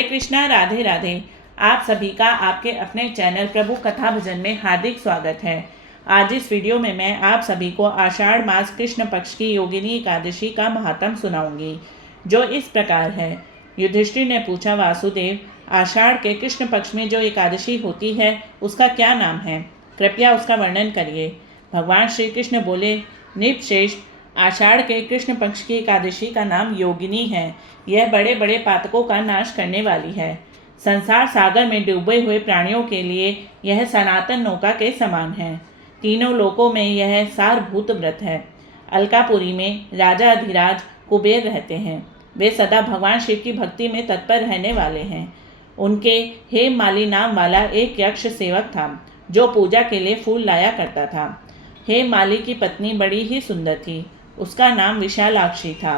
हरे कृष्णा, राधे राधे। आप सभी का आपके अपने चैनल प्रभु कथा भजन में हार्दिक स्वागत है। आज इस वीडियो में मैं आप सभी को आषाढ़ मास कृष्ण पक्ष की योगिनी एकादशी का महात्म सुनाऊंगी, जो इस प्रकार है। युधिष्ठिर ने पूछा, वासुदेव, आषाढ़ के कृष्ण पक्ष में जो एकादशी होती है उसका क्या नाम है? कृपया उसका वर्णन करिए। भगवान श्री कृष्ण बोले, नृपश्रेष्ठ, आषाढ़ के कृष्ण पक्ष की एकादशी का नाम योगिनी है। यह बड़े बड़े पातकों का नाश करने वाली है। संसार सागर में डूबे हुए प्राणियों के लिए यह सनातन नौका के समान है। तीनों लोकों में यह सारभूत व्रत है। अलकापुरी में राजा अधिराज कुबेर रहते हैं। वे सदा भगवान शिव की भक्ति में तत्पर रहने वाले हैं। उनके हेममाली नाम वाला एक यक्ष सेवक था, जो पूजा के लिए फूल लाया करता था। हेममाली की पत्नी बड़ी ही सुंदर थी। उसका नाम विशालाक्षी था।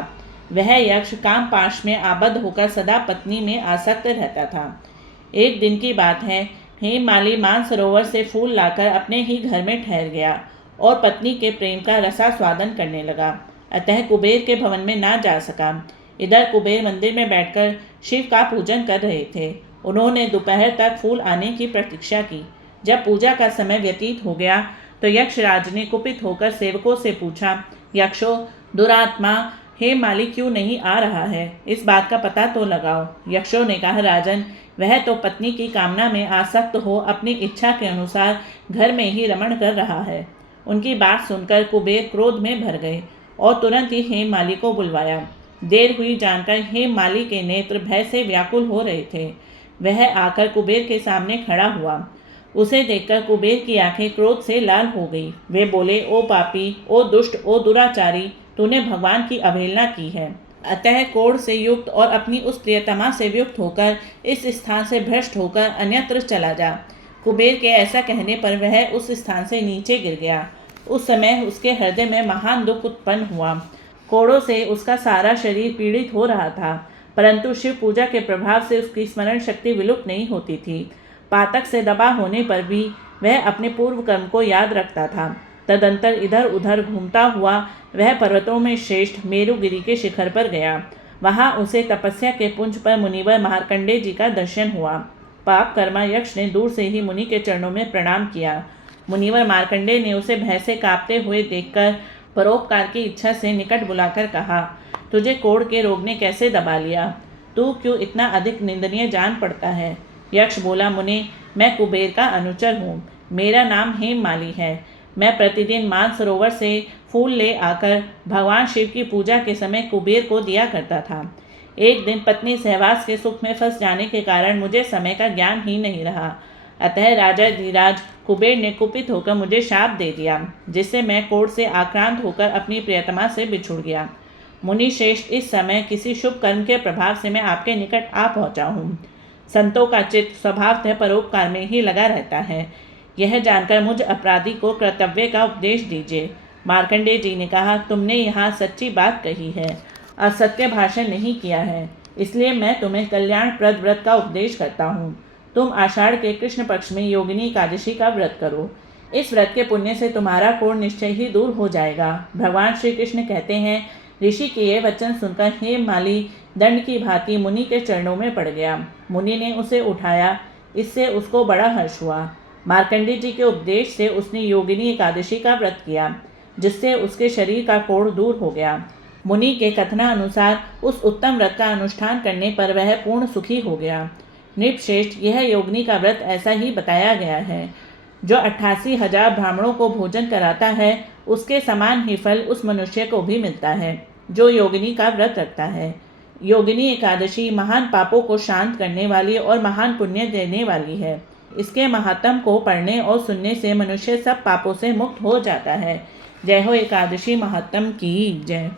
वह यक्ष काम पाश में आबद्ध होकर सदा पत्नी में आसक्त रहता था। एक दिन की बात है, हेममाली मानसरोवर से फूल लाकर अपने ही घर में ठहर गया और पत्नी के प्रेम का रसास्वादन करने लगा। अतः कुबेर के भवन में ना जा सका। इधर कुबेर मंदिर में बैठकर शिव का पूजन कर रहे थे। उन्होंने दोपहर तक फूल आने की प्रतीक्षा की। जब पूजा का समय व्यतीत हो गया तो यक्षराज ने कुपित होकर सेवकों से पूछा, यक्षो, दुरात्मा हेममाली क्यों नहीं आ रहा है? इस बात का पता तो लगाओ। यक्षों ने कहा, राजन, वह तो पत्नी की कामना में आसक्त हो अपनी इच्छा के अनुसार घर में ही रमण कर रहा है। उनकी बात सुनकर कुबेर क्रोध में भर गए और तुरंत ही हेममाली को बुलवाया। देर हुई जानकर हेममाली के नेत्र भय से व्याकुल हो रहे थे। वह आकर कुबेर के सामने खड़ा हुआ। उसे देखकर कुबेर की आंखें क्रोध से लाल हो गई। वे बोले, ओ पापी, ओ दुष्ट, ओ दुराचारी, तूने भगवान की अवहेलना की है। अतः कोढ़ से युक्त और अपनी उस प्रियतमा से युक्त होकर इस स्थान से भ्रष्ट होकर अन्यत्र चला जा। कुबेर के ऐसा कहने पर वह उस स्थान से नीचे गिर गया। उस समय उसके हृदय में महान दुख उत्पन्न हुआ। कोढ़ों से उसका सारा शरीर पीड़ित हो रहा था, परंतु शिव पूजा के प्रभाव से उसकी स्मरण शक्ति विलुप्त नहीं होती थी। पातक से दबा होने पर भी वह अपने पूर्व कर्म को याद रखता था। तदंतर इधर उधर घूमता हुआ वह पर्वतों में श्रेष्ठ मेरुगिरी के शिखर पर गया। वहां उसे तपस्या के पुंज पर मुनिवर मार्कंडेय जी का दर्शन हुआ। पाप कर्मा यक्ष ने दूर से ही मुनि के चरणों में प्रणाम किया। मुनिवर मार्कंडेय ने उसे भय से कांपते हुए देखकर परोपकार की इच्छा से निकट बुलाकर कहा, तुझे कोढ़ के रोग ने कैसे दबा लिया? तू क्यों इतना अधिक निंदनीय जान पड़ता है? यक्ष बोला, मुनि, मैं कुबेर का अनुचर हूँ। मेरा नाम हेममाली है। मैं प्रतिदिन मानसरोवर से फूल ले आकर भगवान शिव की पूजा के समय कुबेर को दिया करता था। एक दिन पत्नी सहवास के सुख में फंस जाने के कारण मुझे समय का ज्ञान ही नहीं रहा। अतः राजा धीराज कुबेर ने कुपित होकर मुझे शाप दे दिया, जिससे मैं कोढ़ से आक्रांत होकर अपनी प्रियतमा से बिछुड़ गया। मुनि श्रेष्ठ, इस समय किसी शुभ कर्म के प्रभाव से मैं आपके निकट आ पहुँचा हूँ। संतों का चित्त स्वभावतः परोपकार में ही लगा रहता है। यह जानकर मुझ अपराधी को कर्तव्य का उपदेश दीजिए। मार्कंडेय जी ने कहा, तुमने यहाँ सच्ची बात कही है, असत्य भाषण नहीं किया है, इसलिए मैं तुम्हें कल्याणप्रद व्रत का उपदेश करता हूँ। तुम आषाढ़ के कृष्ण पक्ष में योगिनी एकादशी का व्रत करो। इस व्रत के पुण्य से तुम्हारा कोढ़ निश्चय ही दूर हो जाएगा। भगवान श्री कृष्ण कहते हैं, ऋषि के ये वचन सुनकर हेममाली दंड की भांति मुनि के चरणों में पड़ गया। मुनि ने उसे उठाया, इससे उसको बड़ा हर्ष हुआ। मार्कंडेय जी के उपदेश से उसने योगिनी एकादशी का व्रत किया, जिससे उसके शरीर का कोढ़ दूर हो गया। मुनि के कथनानुसार उस उत्तम व्रत का अनुष्ठान करने पर वह पूर्ण सुखी हो गया। नृपश्रेष्ठ, यह योगिनी का व्रत ऐसा ही बताया गया है। जो 88,000 ब्राह्मणों को भोजन कराता है, उसके समान ही फल उस मनुष्य को भी मिलता है जो योगिनी का व्रत रखता है। योगिनी एकादशी महान पापों को शांत करने वाली और महान पुण्य देने वाली है। इसके महात्म को पढ़ने और सुनने से मनुष्य सब पापों से मुक्त हो जाता है। जय हो एकादशी महात्म की जय।